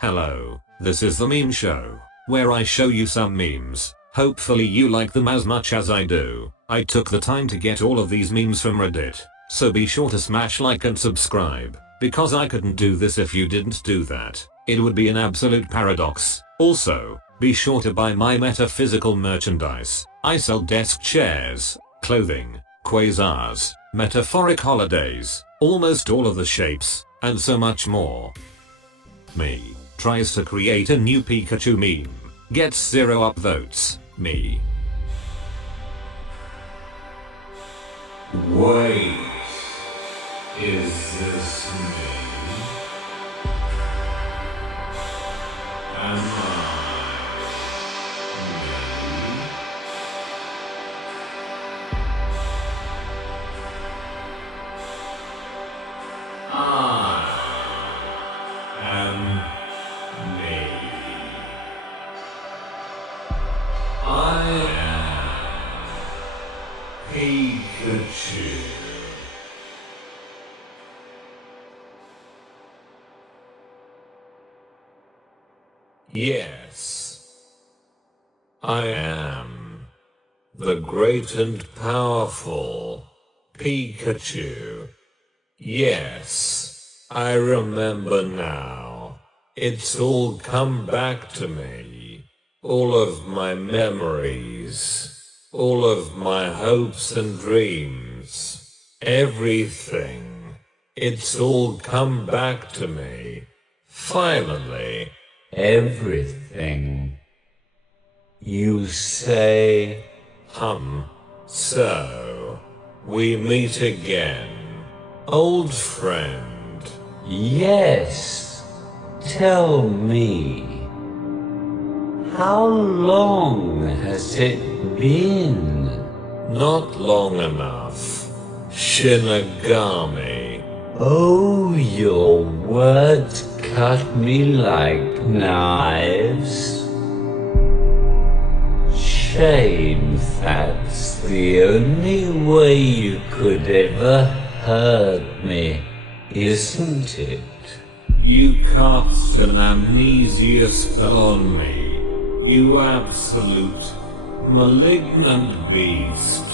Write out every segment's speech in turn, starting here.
Hello, this is the meme show, where I show you some memes. Hopefully you like them as much as I do. I took the time to get all of these memes from Reddit, so be sure to smash like and subscribe, because I couldn't do this if you didn't do that. It would be an absolute paradox. Also, be sure to buy my metaphysical merchandise. I sell desk chairs, clothing, quasars, metaphoric holidays, almost all of the shapes, and so much more. Me tries to create a new Pikachu meme. Gets 0 upvotes. Me. Wait, is this me? Am I me? I am me. I am Pikachu. Yes, I am the great and powerful Pikachu. Yes, I remember now. It's all come back to me. All of my memories. All of my hopes and dreams. Everything. It's all come back to me. Finally. Everything. You say, So, we meet again. Old friend. yes. Tell me, how long has it been? Not long enough. Shinigami. Oh, your words cut me like knives. Shame that's the only way you could ever hurt me, isn't it? You cast an amnesia spell on me. You absolute, malignant beast.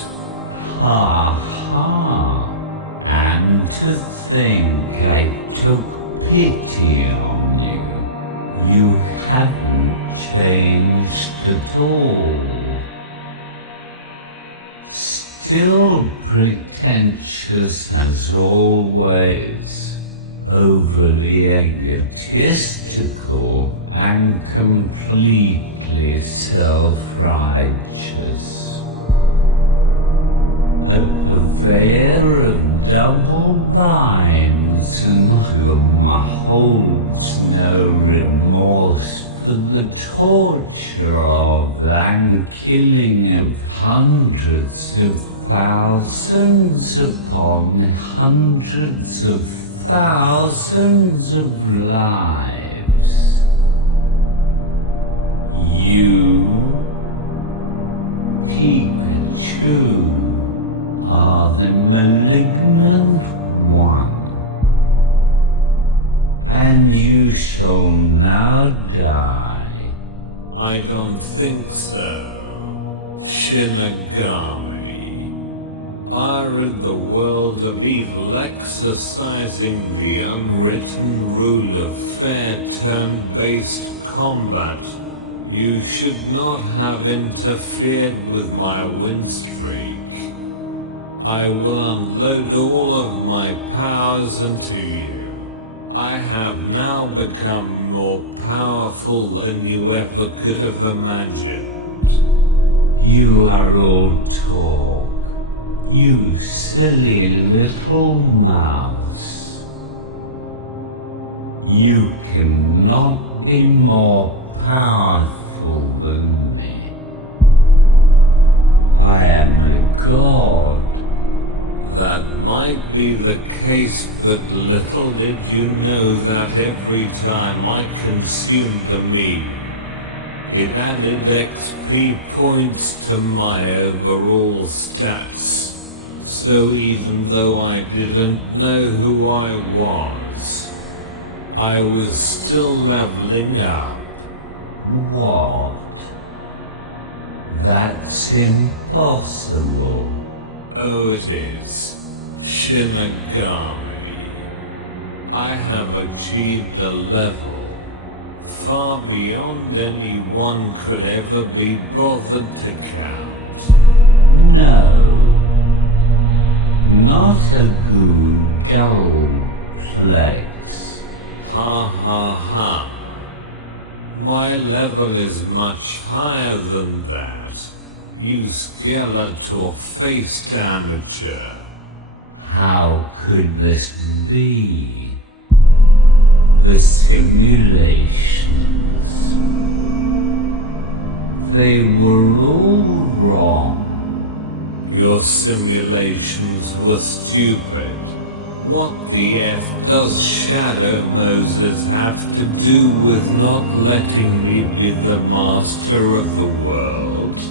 Ha ha. And to think I took pity on you. You haven't changed at all. Still pretentious as always. Overly egotistical and completely self-righteous. A purveyor of double binds and whom holds no remorse for the torture of and killing of hundreds of thousands upon hundreds of thousands of lives. You, Pikachu, are the malignant one, and you shall now die. I don't think so. Shinigami. I rid the world of evil, exercising the unwritten rule of fair turn-based combat. You should not have interfered with my win streak. I will unload all of my powers into you. I have now become more powerful than you ever could have imagined. You are all talk. You silly little mouse. You cannot be more powerful than me. I am a god. That might be the case, but little did you know that every time I consumed a meme, it added XP points to my overall stats. So even though I didn't know who I was, I was still leveling up. What? That's impossible. Oh, it is. Shinigami. I have achieved a level far beyond anyone could ever be bothered to count. No. Not a googleplex. Ha ha ha. My level is much higher than that, you Skeletor-faced amateur. How could this be? The simulations. They were all wrong. Your simulations were stupid. What the F does Shadow Moses have to do with not letting me be the master of the world?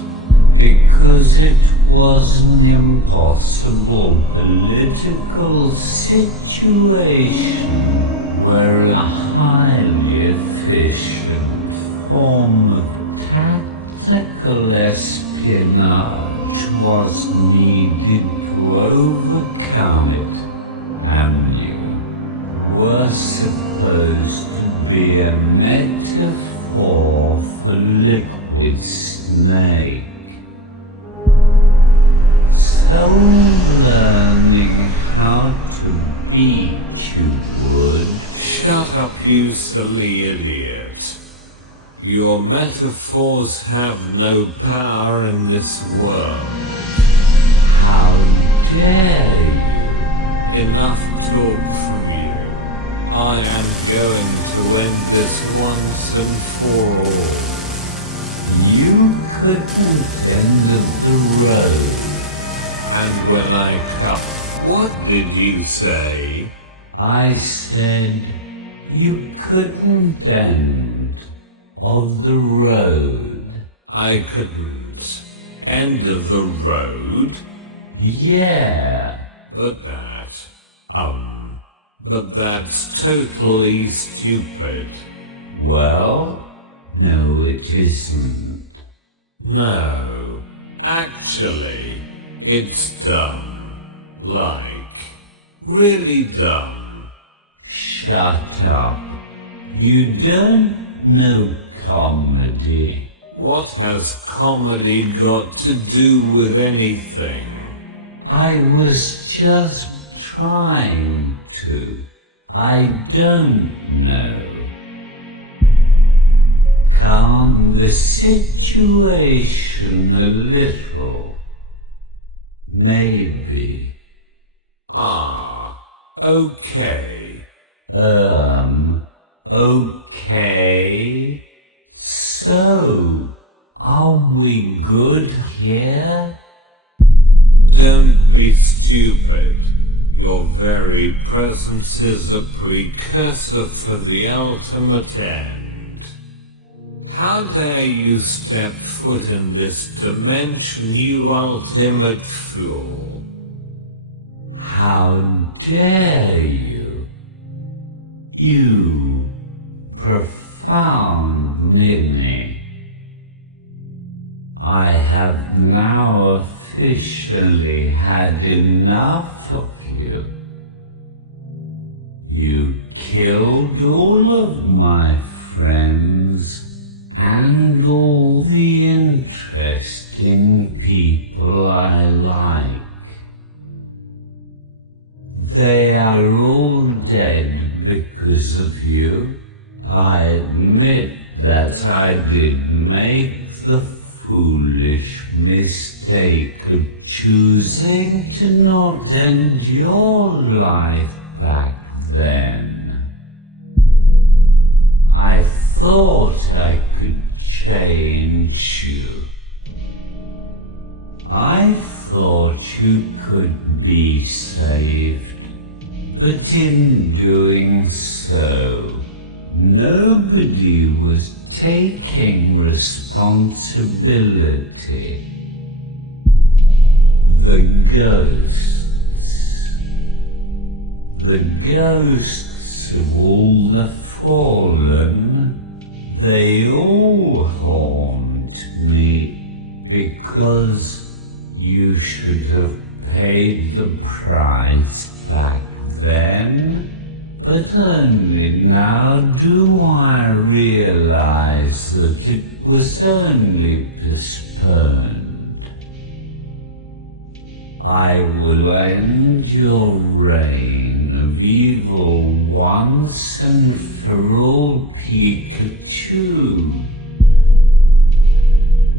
Because it was an impossible political situation where a highly efficient form of tactical espionage was needed to overcome it, and you were supposed to be a metaphor for Liquid Snake. So learning how to beat you would. Shut up, you silly idiot. Your metaphors have no power in this world. How dare you? Enough talk from you. I am going to end this once and for all. You couldn't end of the road. And when I come, what did you say? I said you couldn't end of the road. I couldn't. End of the road? Yeah. But that's totally stupid. Well, no it isn't. No, actually, it's dumb. Like, really dumb. Shut up. You don't know comedy. What has comedy got to do with anything? I was just trying to. I don't know. Calm the situation a little. Maybe. Okay. Okay. So, are we good here? Don't be stupid. Your very presence is a precursor to the ultimate end. How dare you step foot in this dimension, you ultimate fool? How dare you? You profound ninny. I have now officially had enough of you. You killed all of my friends and all the interesting people I like. They are all dead because of you. I admit that I did make the foolish mistake of choosing to not end your life back then. I thought I could change you. I thought you could be saved, but in doing so, nobody was taking responsibility. The ghosts to all the fallen. They all haunt me, because you should have paid the price back then. But only now do I realize that it was only postponed. I will end your reign of evil once and for all, Pikachu.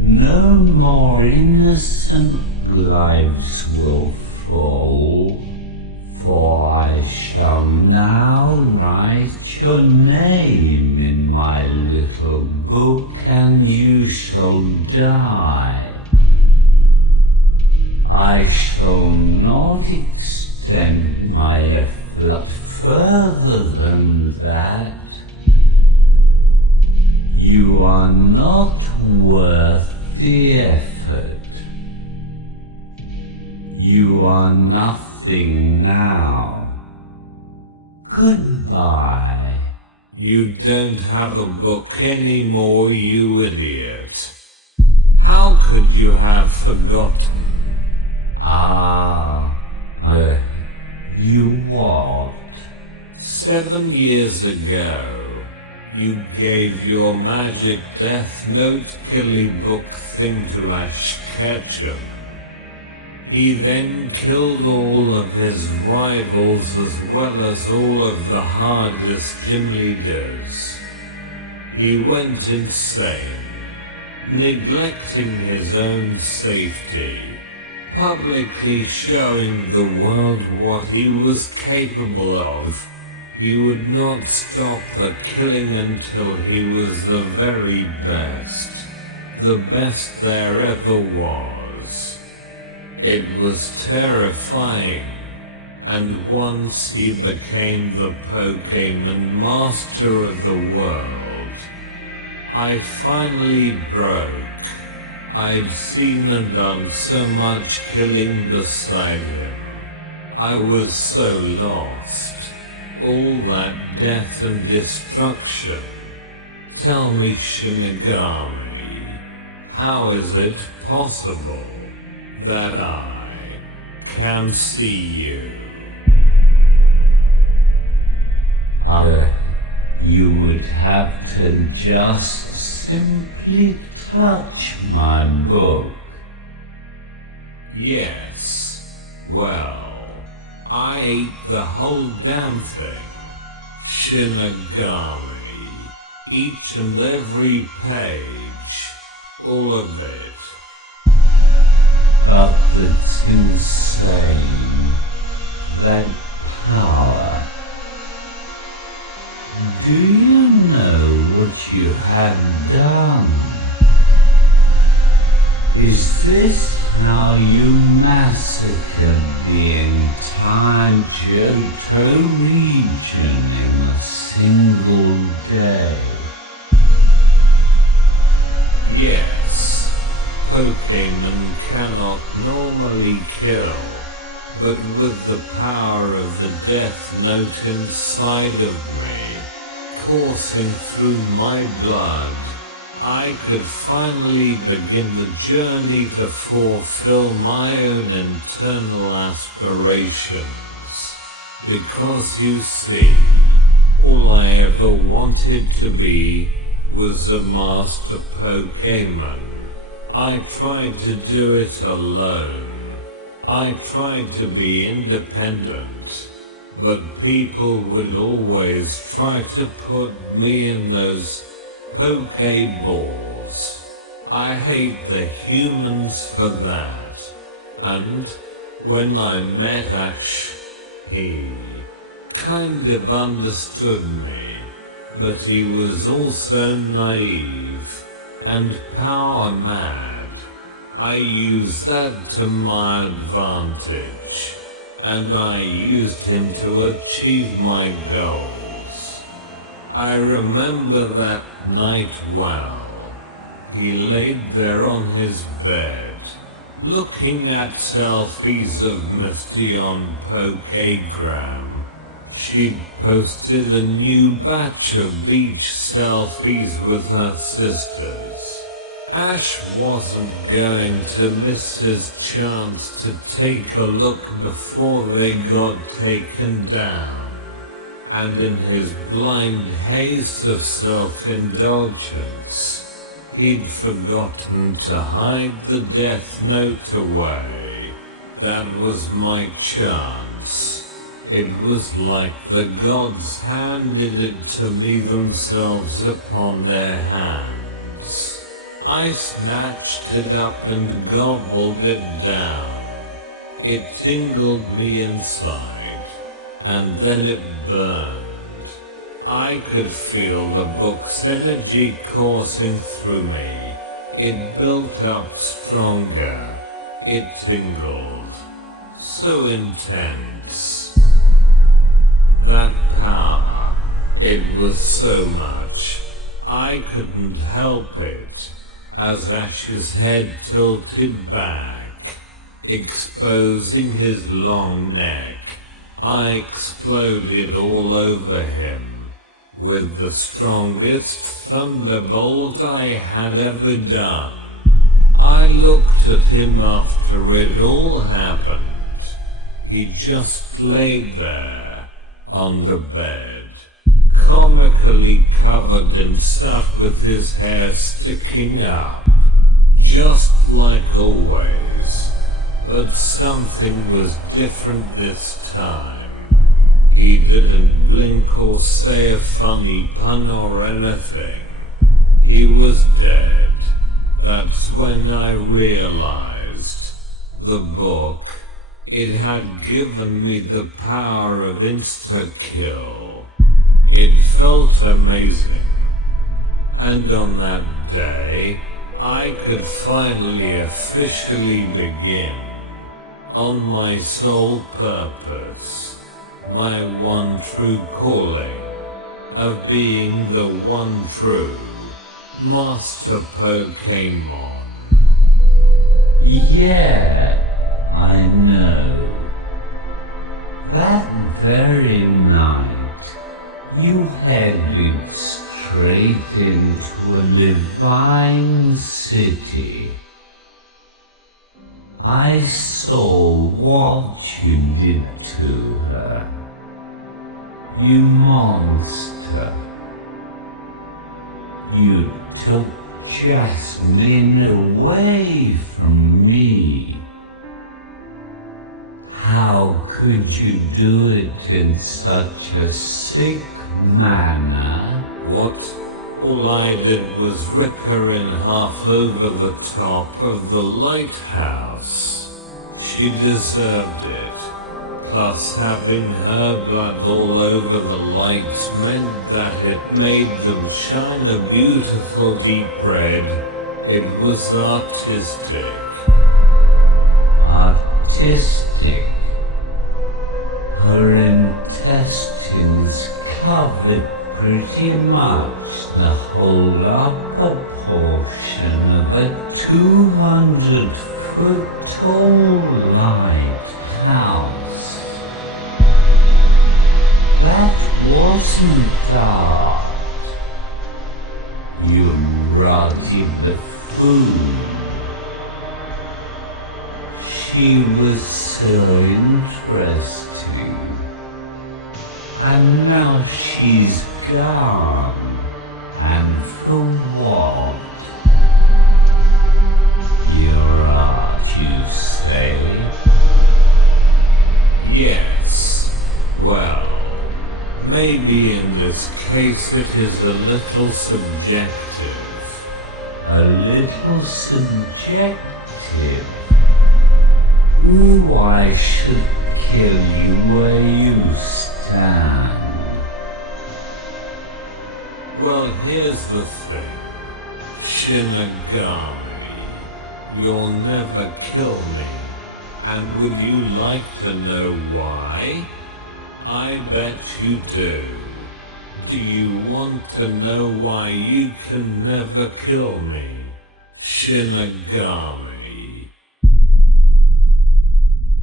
No more innocent lives will fall, for I shall now write your name in my little book, and you shall die. I shall not extend my effort further than that. You are not worth the effort. You are nothing now. Goodbye. You don't have a book anymore, you idiot. How could you have forgotten? You what? 7 years ago, you gave your magic Death Note killing book thing to Ash Ketchum. He then killed all of his rivals as well as all of the hardest gym leaders. He went insane, neglecting his own safety, publicly showing the world what he was capable of. He would not stop the killing until he was the very best. The best there ever was. It was terrifying. And once he became the Pokémon master of the world, I finally broke. I'd seen and done so much killing beside him. I was so lost. All that death and destruction. Tell me, Shinigami, how is it possible that I can see you? You would have to just simply touch my book. Yes, well, I ate the whole damn thing. Shinigami, each and every page, all of it. But that's insane. That power. Do you know what you have done? Is this how you massacred the entire Johto region in a single day? Yes, Pokémon cannot normally kill, but with the power of the Death Note inside of me, coursing through my blood, I could finally begin the journey to fulfill my own internal aspirations. Because you see, all I ever wanted to be was a master Pokémon. I tried to do it alone. I tried to be independent, but people would always try to put me in those Pokéballs. I hate the humans for that. And when I met Ash, he kind of understood me, but he was also naive and power mad. I used that to my advantage, and I used him to achieve my goals. I remember that night well. He laid there on his bed, looking at selfies of Misty on Pokégram, She'd posted a new batch of beach selfies with her sisters. Ash wasn't going to miss his chance to take a look before they got taken down. And in his blind haste of self-indulgence, he'd forgotten to hide the death note away. That was my chance. It was like the gods handed it to me themselves upon their hands. I snatched it up and gobbled it down. It tingled me inside, and then it burned. I could feel the book's energy coursing through me. It built up stronger. It tingled. So intense. That power. It was so much. I couldn't help it. As Ash's head tilted back, exposing his long neck, I exploded all over him. With the strongest thunderbolt I had ever done. I looked at him after it all happened. He just laid there, on the bed, comically covered in stuff with his hair sticking up, just like always. But something was different this time. He didn't blink or say a funny pun or anything. He was dead. That's when I realized. The book, it had given me the power of insta-kill. It felt amazing. And on that day, I could finally officially begin on my sole purpose. My one true calling of being the one true Master Pokémon. Yeah, I know. That very night, you headed straight into a divine city. I saw what you did to her. You monster. You took Jasmine away from me. How could you do it in such a sick manner? What? All I did was rip her in half over the top of the lighthouse. She deserved it. Plus having her blood all over the lights meant that it made them shine a beautiful deep red. It was artistic. Artistic. Her intestines covered pretty much the whole upper portion of a 200-foot tall lighthouse. That wasn't art, you ruddy buffoon. She was so interesting. And now she's gone. And for what? Your art, you say? Yes. Well, maybe in this case it is a little subjective. A little subjective? Ooh, I should kill you where you stand. Well, here's the thing. Shinigami, you'll never kill me. And would you like to know why? I bet you do. Do you want to know why you can never kill me? Shinigami.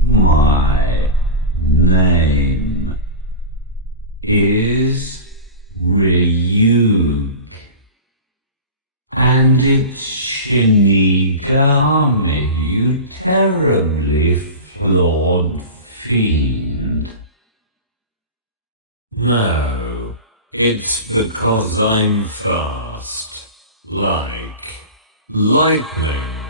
My name is Ryuk, and it's Shinigami, you terribly flawed fiend. No, it's because I'm fast, like lightning.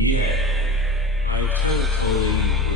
Yeah, I totally